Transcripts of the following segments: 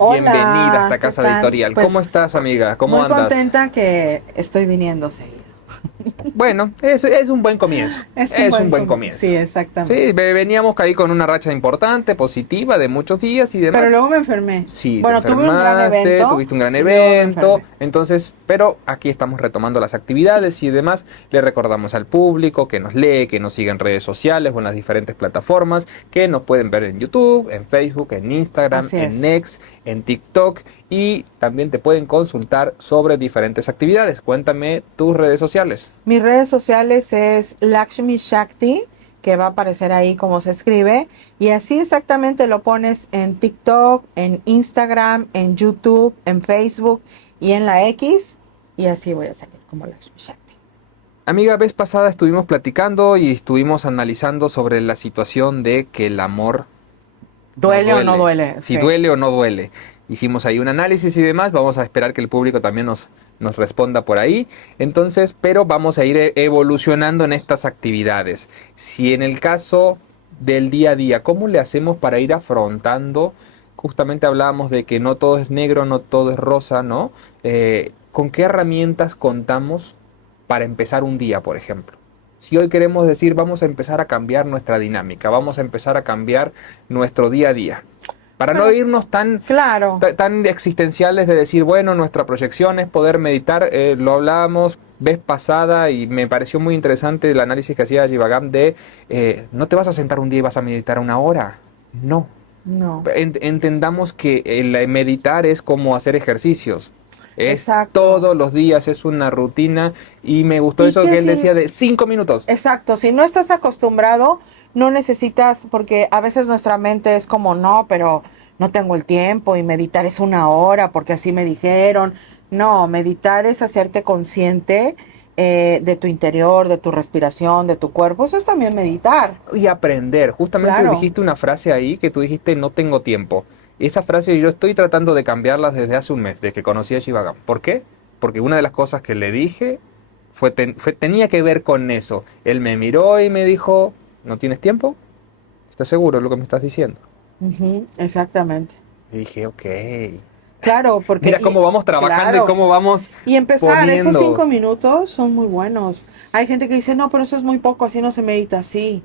Bienvenida a Hola, esta ¿qué casa tal? editorial. ¿Cómo Pues estás, amiga? ¿Cómo muy andas? contenta que estoy viniendo seguido. Bueno, es un buen comienzo. Es un Es un buen buen sí, comienzo. exactamente. Sí, veníamos ahí con una racha importante, positiva, de muchos días y Pero demás. luego me enfermé. Sí, te Bueno, tuve un gran enfermaste, evento tuviste un gran y luego me evento, enfermé. entonces, pero aquí estamos retomando las Sí, actividades y demás. Le recordamos al público que nos lee, que nos siga en redes sociales o en las diferentes plataformas, que nos pueden ver en YouTube, en Facebook, en Instagram, así en es. Next, en TikTok y también te pueden consultar sobre diferentes actividades. Cuéntame tus redes sociales. Mis redes sociales es Lakshmi Shakti, que va a aparecer ahí como se escribe. Y así exactamente lo pones en TikTok, en Instagram, en YouTube, en Facebook y en la X. Y así voy a salir como Lakshmi Shakti. Amiga, vez pasada estuvimos platicando y estuvimos analizando sobre la situación de que el amor no ¿Duele o no duele, duele? si Sí. duele o no duele. Hicimos ahí un análisis y demás, vamos a esperar que el público también nos responda por ahí. Entonces, pero vamos a ir evolucionando en estas actividades. Si en el caso del día a día, ¿cómo le hacemos para ir afrontando? Justamente hablábamos de que no todo es negro, no todo es rosa, ¿no? ¿Con qué herramientas contamos para empezar un día, por ejemplo? Si hoy queremos decir, vamos a empezar a cambiar nuestra dinámica, vamos a empezar a cambiar nuestro día a día. Para no Bueno, irnos claro. tan existenciales de decir, bueno, nuestra proyección es poder meditar, lo hablábamos vez pasada y me pareció muy interesante el análisis que hacía Jivagam de no te vas a sentar un día y vas a meditar una hora. No. No. Entendamos que el meditar es como hacer ejercicios. Es Exacto. todos los días, es una rutina y me gustó Y eso que que él si, decía de 5 minutos. exacto, si no estás acostumbrado, no necesitas, porque a veces nuestra mente es como, no, pero no tengo el tiempo y meditar es una hora porque así me dijeron. No, meditar es hacerte consciente de tu interior, de tu respiración, de tu cuerpo. Eso es también meditar. Y aprender. Justamente Claro, dijiste una frase ahí que tú dijiste no tengo tiempo. Esa frase yo estoy tratando de cambiarla desde hace un mes, desde que conocí a Shivagan. ¿Por qué? Porque una de las cosas que le dije tenía que ver con eso. Él me miró y me dijo, ¿no tienes tiempo? ¿Estás seguro de lo que me estás diciendo? ujú, exactamente. Y dije, ok. Claro, porque, Mira cómo vamos trabajando y claro. cómo vamos Y empezar, esos poniendo. 5 minutos son muy buenos. Hay gente que dice, no, pero eso es muy poco, así no se medita. Sí,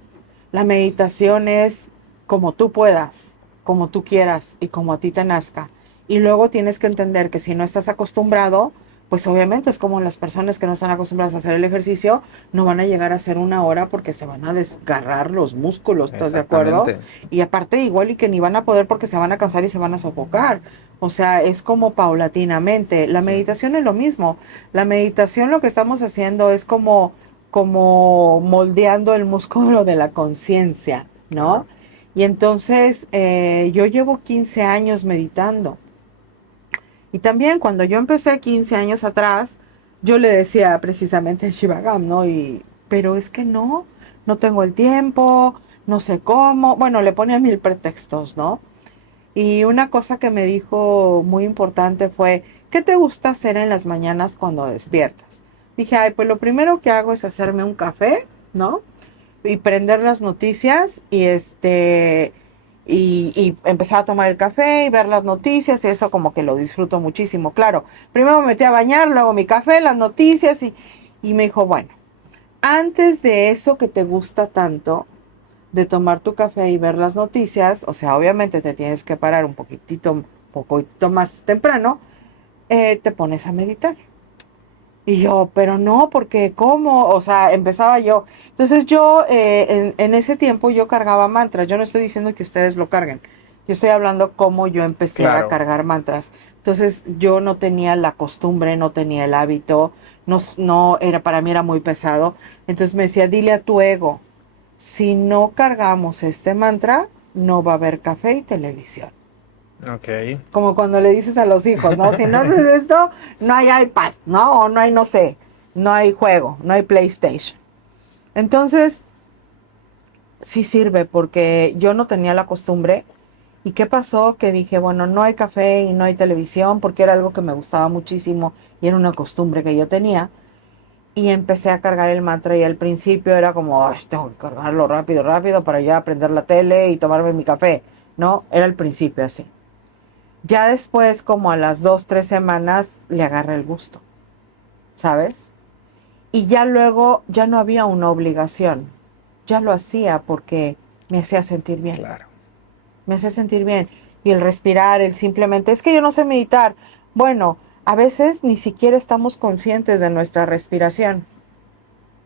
la meditación es como tú puedas, como tú quieras y como a ti te nazca. Y luego tienes que entender que si no estás acostumbrado, pues obviamente es como las personas que no están acostumbradas a hacer el ejercicio, no van a llegar a hacer una hora porque se van a desgarrar los músculos, ¿estás de acuerdo? Exactamente. Y aparte igual y que ni van a poder porque se van a cansar y se van a sofocar. O sea, es como paulatinamente. La Sí. meditación es lo mismo. La meditación lo que estamos haciendo es como moldeando el músculo de la conciencia, Ajá. ¿no? Y entonces yo llevo 15 años meditando. Y también cuando yo empecé 15 años atrás, yo le decía precisamente a Shivagam, ¿no? Pero es que no, no tengo el tiempo, no sé cómo. Bueno, le ponía mil pretextos, ¿no? Y una cosa que me dijo muy importante fue, ¿qué te gusta hacer en las mañanas cuando despiertas? Dije, ay, pues lo primero que hago es hacerme un café, ¿no? Y prender las noticias y empezar a tomar el café y ver las noticias y eso como que lo disfruto muchísimo. Claro, primero me metí a bañar, luego mi café, las noticias y me dijo, bueno, antes de eso que te gusta tanto, de tomar tu café y ver las noticias, o sea, obviamente te tienes que parar un poquitito más temprano, te pones a meditar. Y yo, pero no, porque ¿cómo? O sea, empezaba yo. Entonces yo, en ese tiempo yo cargaba mantras. Yo no estoy diciendo que ustedes lo carguen. Yo estoy hablando cómo yo empecé a Claro. cargar mantras. Entonces yo no tenía la costumbre, no tenía el hábito, no, no era, para mí era muy pesado. Entonces me decía, dile a tu ego, si no cargamos este mantra, no va a haber café y televisión. Ok. Como cuando le dices a los hijos, ¿no? Si no haces esto, no hay iPad, ¿no? O no hay, no sé, no hay juego, no hay PlayStation. Entonces, sí sirve porque yo no tenía la costumbre. ¿Y qué pasó? Que dije, bueno, no hay café y no hay televisión porque era algo que me gustaba muchísimo y era una costumbre que yo tenía. Y empecé a cargar el mantra y al principio era como, "Ay, tengo que cargarlo rápido, rápido para ya prender la tele y tomarme mi café". No, era el principio así. Ya después, como a las 2, 3 semanas, le agarra el gusto, ¿sabes? Y ya luego, ya no había una obligación. Ya lo hacía porque me hacía sentir bien. Claro. Me hacía sentir bien. Y el respirar, el simplemente, es que yo no sé meditar. Bueno, a veces ni siquiera estamos conscientes de nuestra respiración.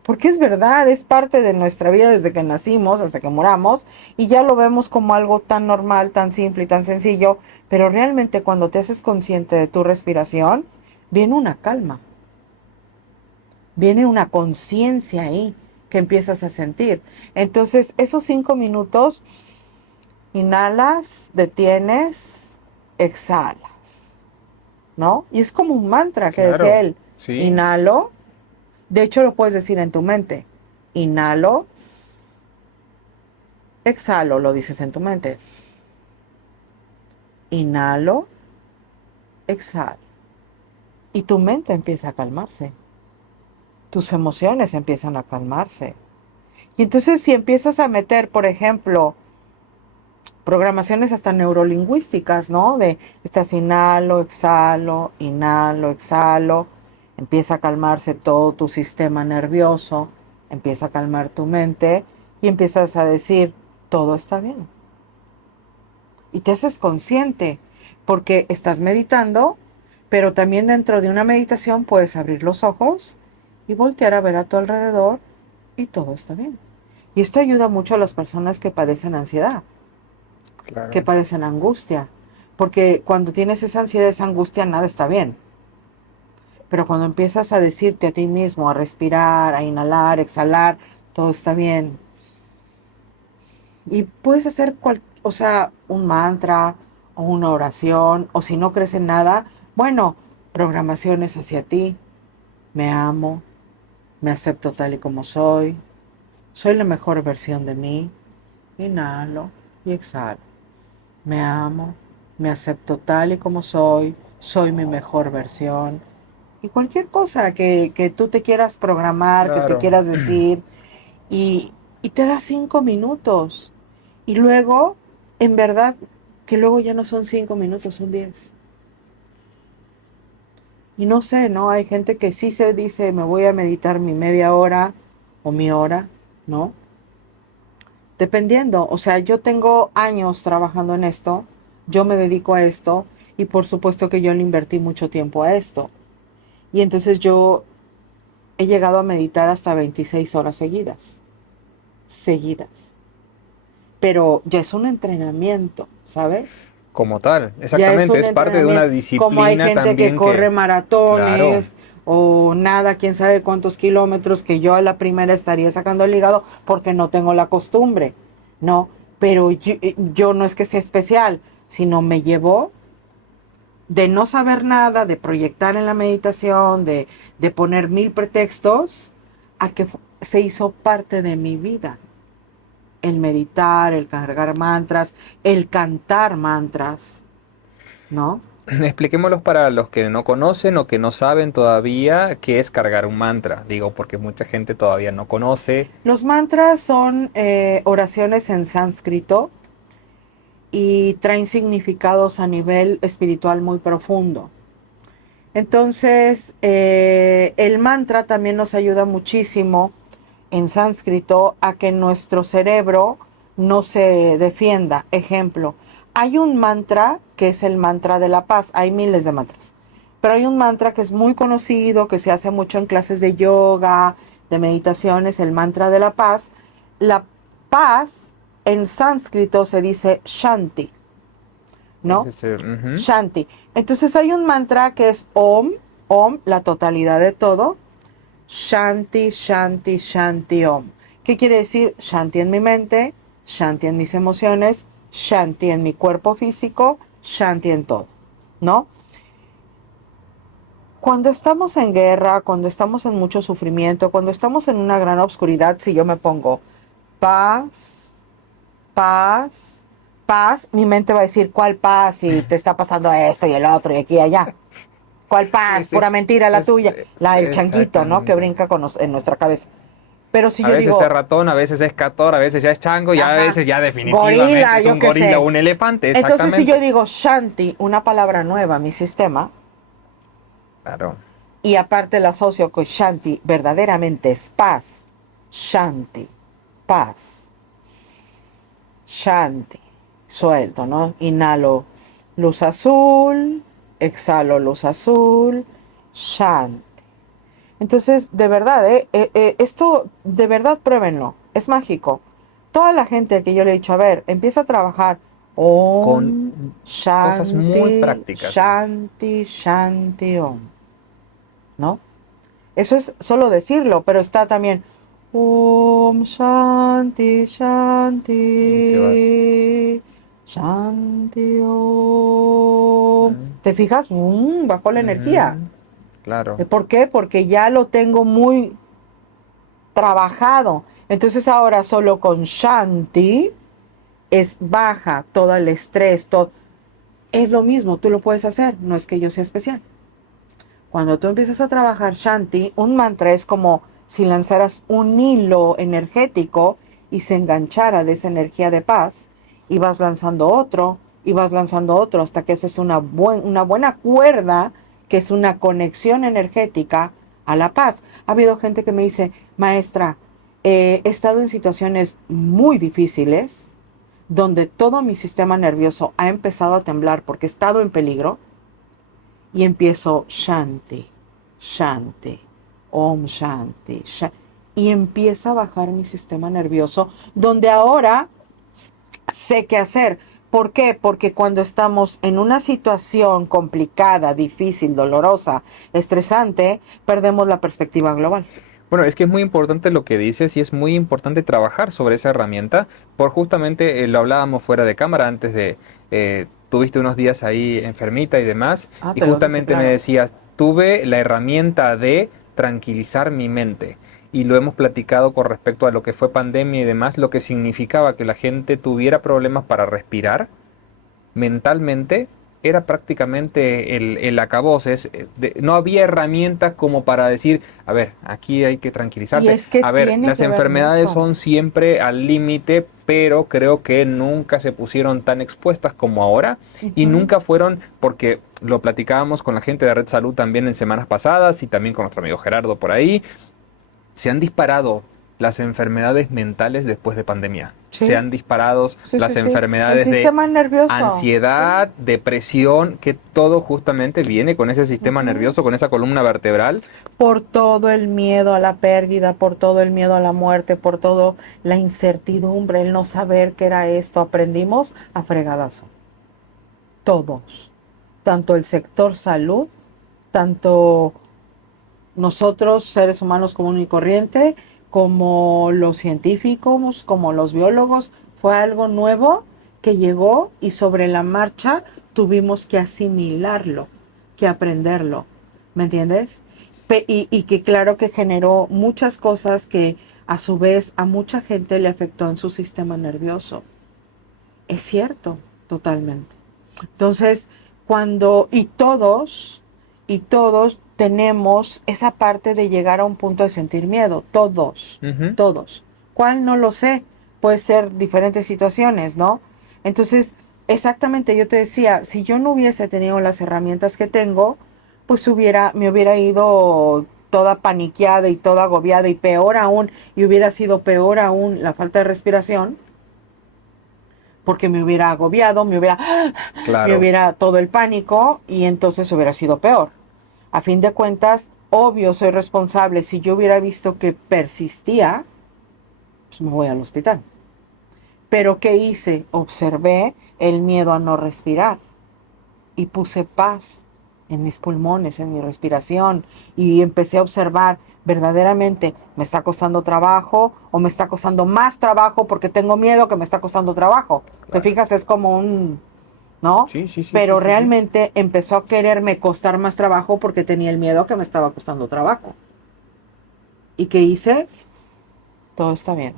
Porque es verdad, es parte de nuestra vida desde que nacimos hasta que moramos y ya lo vemos como algo tan normal, tan simple y tan sencillo, pero realmente cuando te haces consciente de tu respiración, viene una calma, viene una conciencia ahí que empiezas a sentir. Entonces, esos 5 minutos, inhalas, detienes, exhalas, ¿no? Y es como un mantra que decía Claro. él, Sí. inhalo, de hecho lo puedes decir en tu mente, inhalo, exhalo, lo dices en tu mente. Inhalo, exhalo. Y tu mente empieza a calmarse. Tus emociones empiezan a calmarse. Y entonces si empiezas a meter, por ejemplo, programaciones hasta neurolingüísticas, ¿no? De estás inhalo, exhalo, empieza a calmarse todo tu sistema nervioso, empieza a calmar tu mente y empiezas a decir, todo está bien. Y te haces consciente porque estás meditando, pero también dentro de una meditación puedes abrir los ojos y voltear a ver a tu alrededor y todo está bien. Y esto ayuda mucho a las personas que padecen ansiedad, que Claro. padecen angustia, porque cuando tienes esa ansiedad, esa angustia, nada está bien. Pero cuando empiezas a decirte a ti mismo, a respirar, a inhalar, exhalar, todo está bien. Y puedes hacer o sea, un mantra o una oración, o si no crees en nada, bueno, programaciones hacia ti. Me amo, me acepto tal y como soy la mejor versión de mí. Inhalo y exhalo. Me amo, me acepto tal y como soy mi mejor versión. Y cualquier cosa que tú te quieras programar, que te Claro. quieras decir, y, y te da 5 minutos. Y luego, en verdad, que luego ya no son 5 minutos, son 10. Y no sé, ¿no? Hay gente que sí se dice, me voy a meditar mi media hora o mi hora, ¿no? Dependiendo, o sea, yo tengo años trabajando en esto, yo me dedico a esto y por supuesto que yo le invertí mucho tiempo a esto. Y entonces yo he llegado a meditar hasta 26 horas seguidas, seguidas. Pero ya es un entrenamiento, ¿sabes? Como tal, Ya es exactamente, un es parte de una entrenamiento. Como hay disciplina gente que también corre que, claro, maratones o nada, quién sabe cuántos kilómetros, que yo a la primera estaría sacando el hígado porque no tengo la costumbre, ¿no? Pero yo no es que sea especial, sino me llevó de no saber nada, de proyectar en la meditación, de poner mil pretextos, a que se hizo parte de mi vida. El meditar, el cargar mantras, el cantar mantras, ¿no? expliquémoslos para los que no conocen o que no saben todavía qué es cargar un mantra. Digo, porque mucha gente todavía no conoce. Los mantras son oraciones en sánscrito y traen significados a nivel espiritual muy profundo. Entonces, el mantra también nos ayuda muchísimo en sánscrito a que nuestro cerebro no se defienda. Ejemplo, hay un mantra que es el mantra de la paz. Hay miles de mantras. Pero hay un mantra que es muy conocido, que se hace mucho en clases de yoga, de meditaciones, el mantra de la paz. La paz en sánscrito se dice Shanti, ¿no? Ujú. Shanti. Entonces hay un mantra que es Om, Om, la totalidad de todo. Shanti, Shanti, Shanti, Om. ¿Qué quiere decir? Shanti en mi mente, Shanti en mis emociones, Shanti en mi cuerpo físico, Shanti en todo, ¿no? Cuando estamos en guerra, cuando estamos en mucho sufrimiento, cuando estamos en una gran oscuridad, si yo me pongo paz, paz, paz, mi mente va a decir, ¿cuál paz? Si te está pasando esto y el otro y aquí y allá. ¿Cuál paz? Es, Pura es, mentira la es, tuya. es El changuito, ¿no? Que exactamente. brinca en nuestra cabeza. Pero si A yo veces digo, es ratón, a veces es castor, a veces ya es chango y a ajá, veces ya definitivamente gorila, es yo un qué gorila o sé. un elefante, Entonces, si yo exactamente. digo Shanti, una palabra nueva a mi sistema, Claro. y aparte la asocio con Shanti, verdaderamente es paz. Shanti, paz. Shanti, suelto, ¿no? Inhalo luz azul, exhalo luz azul, Shanti. Entonces, de verdad, esto, de verdad, pruébenlo. Es mágico. Toda la gente que yo le he dicho, a ver, empieza a trabajar. Con Om, cosas muy Shanti, prácticas. Shanti, Shanti, Om. ¿No? Eso es solo decirlo, pero está también Om Shanti Y te vas. Shanti Shanti Om. Mm, ¿Te fijas? Bajó la energía. ujú, claro. ¿Por qué? Porque ya lo tengo muy trabajado. Entonces ahora solo con Shanti es baja todo el estrés, todo. Es lo mismo, tú lo puedes hacer, no es que yo sea especial. Cuando tú empiezas a trabajar Shanti, un mantra es como si lanzaras un hilo energético y se enganchara de esa energía de paz y vas lanzando otro y vas lanzando otro hasta que haces una buena cuerda que es una conexión energética a la paz. Ha habido gente que me dice, maestra, he estado en situaciones muy difíciles donde todo mi sistema nervioso ha empezado a temblar porque he estado en peligro y empiezo Shanti, Shanti, Om Shanti, Shanti, y empieza a bajar mi sistema nervioso, donde ahora sé qué hacer. ¿Por qué? Porque cuando estamos en una situación complicada, difícil, dolorosa, estresante, perdemos la perspectiva global. Bueno, es que es muy importante lo que dices y es muy importante trabajar sobre esa herramienta, por justamente lo hablábamos fuera de cámara antes de, tuviste unos días ahí enfermita y demás, Ah, y te lo dije, justamente me claro. decías, tuve la herramienta de tranquilizar mi mente. Y lo hemos platicado con respecto a lo que fue pandemia y demás, lo que significaba que la gente tuviera problemas para respirar mentalmente era prácticamente el acaboses. No había herramientas como para decir, a ver, aquí hay que Y tranquilizarse. es que A ver, tiene las que ver enfermedades mucho. son siempre al límite, pero creo que nunca se pusieron tan expuestas como ahora y Ujú. nunca fueron, porque lo platicábamos con la gente de Red Salud también en semanas pasadas y también con nuestro amigo Gerardo por ahí, se han disparado las enfermedades mentales después de pandemia. Se Sí, han disparado sí, sí, las sí. El enfermedades de sistema nervioso. Sí. ansiedad, depresión, que todo justamente viene con ese sistema Ujú. nervioso, con esa columna vertebral. Por todo el miedo a la pérdida, por todo el miedo a la muerte, por todo la incertidumbre, el no saber qué era esto, aprendimos a fregadazo. Todos, tanto el sector salud, tanto nosotros, seres humanos común y corriente, como los científicos, como los biólogos, fue algo nuevo que llegó y sobre la marcha tuvimos que asimilarlo, que aprenderlo, ¿me entiendes? Y que claro que generó muchas cosas que a su vez a mucha gente le afectó en su sistema nervioso. Es cierto, totalmente. Entonces, y todos tenemos esa parte de llegar a un punto de sentir miedo, todos, Ujú. todos. ¿Cuál? No lo sé, puede ser diferentes situaciones, ¿no? Entonces, exactamente, yo te decía, si yo no hubiese tenido las herramientas que tengo, pues me hubiera ido toda paniqueada y toda agobiada y peor aún, y hubiera sido peor aún la falta de respiración porque me hubiera agobiado, me Claro, hubiera todo el pánico y entonces hubiera sido peor. A fin de cuentas, obvio, soy responsable. Si yo hubiera visto que persistía, pues me voy al hospital. Pero ¿qué hice? Observé el miedo a no respirar y puse paz en mis pulmones, en mi respiración y empecé a observar verdaderamente me está costando trabajo o me está costando más trabajo porque tengo miedo que me está costando trabajo. ¿Te claro. fijas? Es como un, ¿no? Sí, sí, sí, sí, Pero sí, sí. realmente empezó a quererme costar más trabajo porque tenía el miedo que me estaba costando trabajo. ¿Y qué hice? Todo está bien.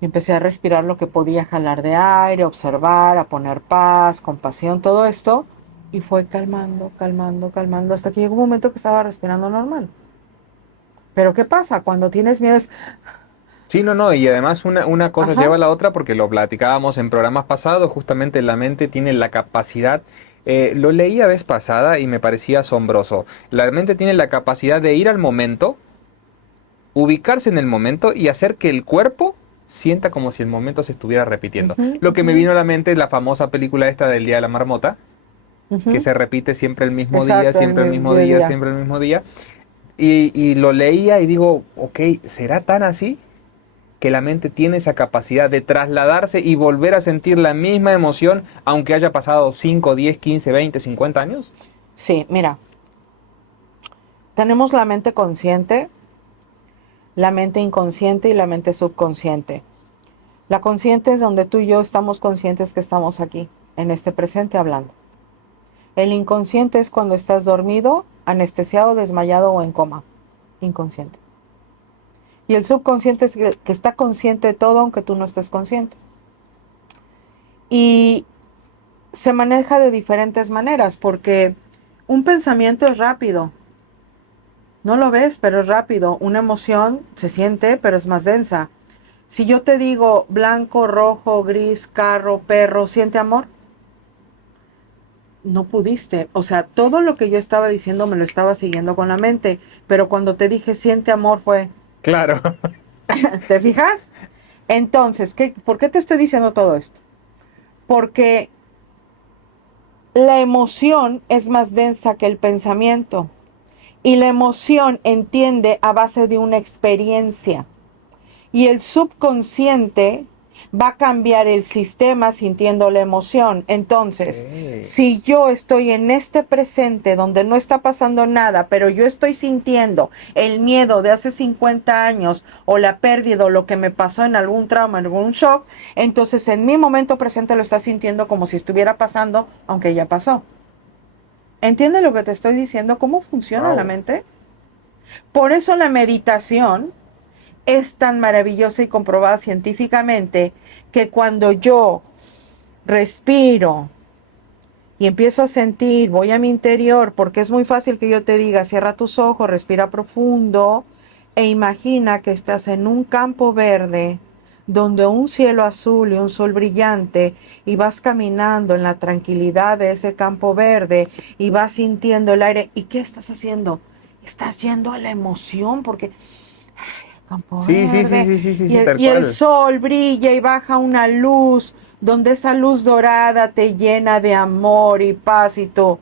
Y empecé a respirar lo que podía jalar de aire, observar, a poner paz, compasión, todo esto. Y fue calmando, calmando, calmando, hasta que llegó un momento que estaba respirando normal. Pero ¿qué pasa? Cuando tienes miedo es, Sí, no, no, y además una cosa ajá, lleva a la otra porque lo platicábamos en programas pasados, justamente la mente tiene la capacidad, lo leí la vez pasada y me parecía asombroso, la mente tiene la capacidad de ir al momento, ubicarse en el momento y hacer que el cuerpo sienta como si el momento se estuviera repitiendo. ujú, Lo que ujú, me vino a la mente es la famosa película esta del Día de la Marmota, que ujú. se repite siempre el mismo día, Exacto, el siempre el mismo mismo día, día. siempre el mismo día, y lo leía y digo, ok, ¿será tan así? Que la mente tiene esa capacidad de trasladarse y volver a sentir la misma emoción, aunque haya pasado 5, 10, 15, 20, 50 años. Sí, mira, tenemos la mente consciente, la mente inconsciente y la mente subconsciente. La consciente es donde tú y yo estamos conscientes que estamos aquí, en este presente hablando. El inconsciente es cuando estás dormido, anestesiado, desmayado o en coma. Inconsciente. Y el subconsciente es que está consciente de todo aunque tú no estés consciente. Y se maneja de diferentes maneras porque un pensamiento es rápido. No lo ves, pero es rápido. Una emoción se siente, pero es más densa. Si yo te digo blanco, rojo, gris, carro, perro, ¿siente amor? No pudiste. O sea, todo lo que yo estaba diciendo me lo estaba siguiendo con la mente. Pero cuando te dije siente amor fue, Claro. ¿te fijas? Entonces, ¿por qué te estoy diciendo todo esto? Porque la emoción es más densa que el pensamiento. Y la emoción entiende a base de una experiencia. Y el subconsciente va a cambiar el sistema sintiendo la emoción. Entonces, Ok. si yo estoy en este presente donde no está pasando nada, pero yo estoy sintiendo el miedo de hace 50 años o la pérdida o lo que me pasó en algún trauma, en algún shock, entonces en mi momento presente lo está sintiendo como si estuviera pasando, aunque ya pasó. ¿Entiendes lo que te estoy diciendo? ¿Cómo funciona la Wow. mente? Por eso la meditación es tan maravillosa y comprobada científicamente que cuando yo respiro y empiezo a sentir, voy a mi interior, porque es muy fácil que yo te diga, cierra tus ojos, respira profundo e imagina que estás en un campo verde donde un cielo azul y un sol brillante y vas caminando en la tranquilidad de ese campo verde y vas sintiendo el aire. ¿Y qué estás haciendo? Estás yendo a la emoción porque campo Sí, sí, sí, verde, sí, sí, sí, y sí, el, tal y el cual. sol brilla y baja una luz, donde esa luz dorada te llena de amor y paz y tú,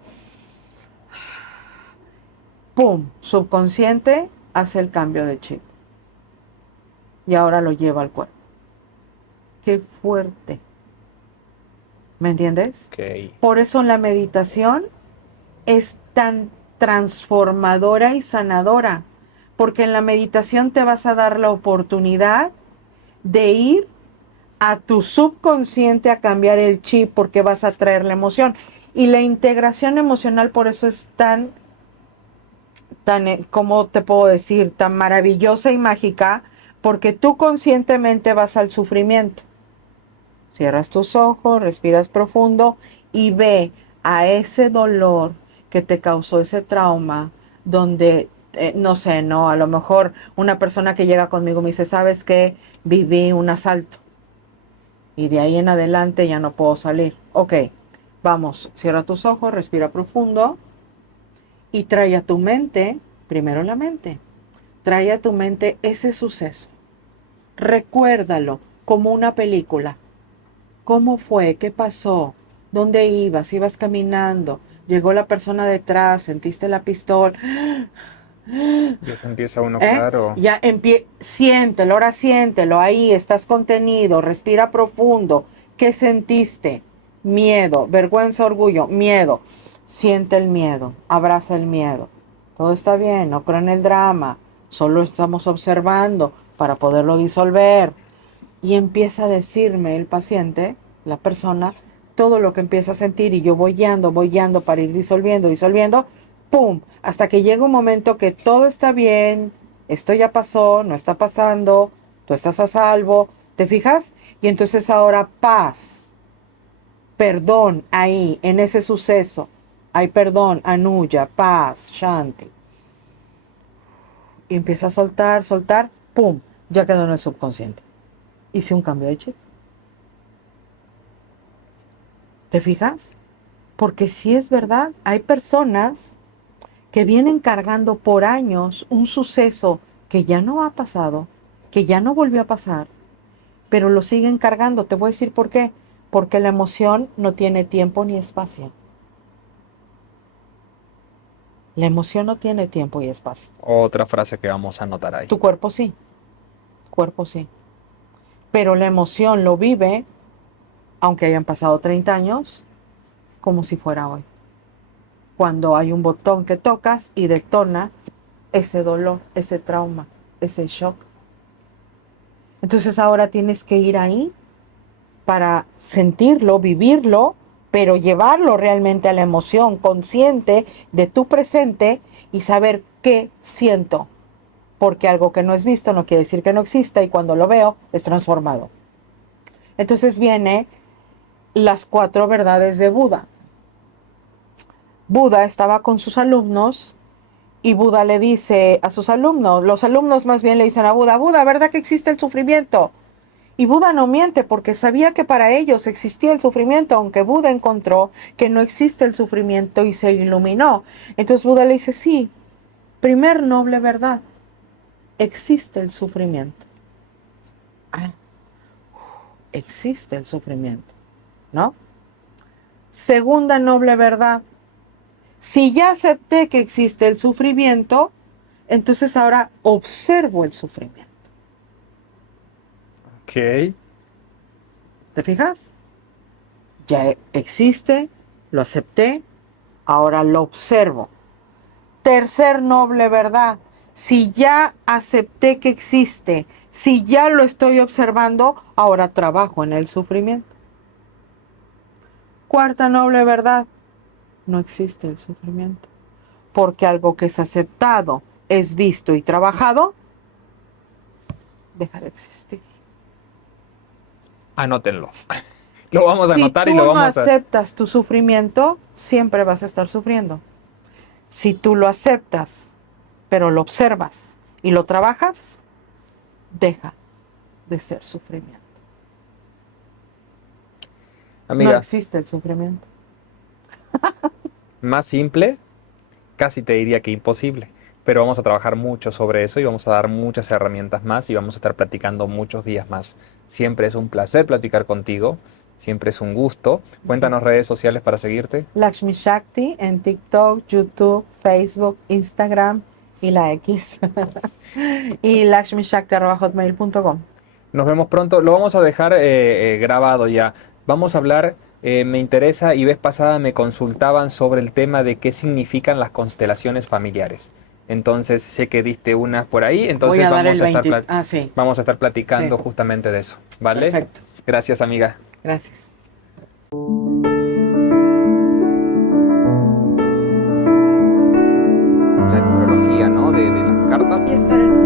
¡pum! Subconsciente hace el cambio de chip y ahora lo lleva al cuerpo. ¡Qué fuerte! ¿Me entiendes? Ok. Por eso la meditación es tan transformadora y sanadora, porque en la meditación te vas a dar la oportunidad de ir a tu subconsciente a cambiar el chip porque vas a traer la emoción. Y la integración emocional por eso es ¿cómo te puedo decir? Tan maravillosa y mágica porque tú conscientemente vas al sufrimiento. Cierras tus ojos, respiras profundo y ve a ese dolor que te causó ese trauma donde, no sé, no, a lo mejor una persona que llega conmigo me dice, ¿sabes qué? Viví un asalto y de ahí en adelante ya no puedo salir. Ok, vamos, cierra tus ojos, respira profundo y trae a tu mente, primero la mente, trae a tu mente ese suceso. Recuérdalo como una película. ¿Cómo fue? ¿Qué pasó? ¿Dónde ibas? ¿Ibas caminando? Llegó la persona detrás, sentiste la pistola. Ya se empieza uno, ¿Eh? claro. Ya siéntelo, ahora siéntelo, ahí estás contenido, respira profundo. ¿Qué sentiste? Miedo, vergüenza, orgullo, miedo. Siente el miedo, abraza el miedo. Todo está bien, no creo en el drama, solo estamos observando para poderlo disolver. Y empieza a decirme el paciente, la persona, todo lo que empieza a sentir y yo voy guiando para ir disolviendo, disolviendo, ¡pum! Hasta que llega un momento que todo está bien, esto ya pasó, no está pasando, tú estás a salvo, ¿te fijas? Y entonces ahora paz, perdón ahí, en ese suceso, hay perdón, anuya, paz, shanti. Y empieza a soltar, soltar, ¡pum! Ya quedó en el subconsciente. Hice un cambio de chip. ¿Te fijas? Porque si es verdad, hay personas que vienen cargando por años un suceso que ya no ha pasado, que ya no volvió a pasar, pero lo siguen cargando. Te voy a decir por qué. Porque la emoción no tiene tiempo ni espacio. La emoción no tiene tiempo y espacio. Otra frase que vamos a anotar ahí. Tu cuerpo sí, cuerpo sí. Pero la emoción lo vive, aunque hayan pasado 30 años, como si fuera hoy. Cuando hay un botón que tocas y detona ese dolor, ese trauma, ese shock. Entonces ahora tienes que ir ahí para sentirlo, vivirlo, pero llevarlo realmente a la emoción consciente de tu presente y saber qué siento. Porque algo que no es visto no quiere decir que no exista y cuando lo veo es transformado. Entonces viene las 4 verdades de Buda. Buda estaba con sus alumnos y Buda le dice a sus alumnos, los alumnos más bien le dicen a Buda, Buda, ¿verdad que existe el sufrimiento? Y Buda no miente porque sabía que para ellos existía el sufrimiento, aunque Buda encontró que no existe el sufrimiento y se iluminó. Entonces Buda le dice, sí, primer noble verdad, existe el sufrimiento. Ah, existe el sufrimiento, ¿no? Segunda noble verdad, si ya acepté que existe el sufrimiento, entonces ahora observo el sufrimiento. Ok. ¿Te fijas? Ya existe, lo acepté, ahora lo observo. Tercer noble verdad, si ya acepté que existe, si ya lo estoy observando, ahora trabajo en el sufrimiento. Cuarta noble verdad, no existe el sufrimiento, porque algo que es aceptado, es visto y trabajado, deja de existir. Anótenlo. Lo vamos a Si anotar y lo tú no vamos a... aceptas tu sufrimiento, siempre vas a estar sufriendo. Si tú lo aceptas, pero lo observas y lo trabajas, deja de ser sufrimiento. No Amiga, existe el sufrimiento. más simple, casi te diría que imposible. Pero vamos a trabajar mucho sobre eso y vamos a dar muchas herramientas más y vamos a estar platicando muchos días más. Siempre es un placer platicar contigo, siempre es un gusto. Cuéntanos redes sociales para seguirte. Lakshmi Shakti en TikTok, YouTube, Facebook, Instagram y la X. Y lakshmishakti@hotmail.com. Nos vemos pronto. Lo vamos a dejar grabado ya. Vamos a hablar, me interesa y vez pasada me consultaban sobre el tema de qué significan las constelaciones familiares. Entonces sé que diste unas por ahí, Voy entonces a dar el vamos a estar, 20. Ah, sí. vamos a estar Sí. platicando justamente de eso. ¿Vale? Perfecto. Gracias, amiga. Gracias. La numerología, ¿no? De las cartas. Y estar en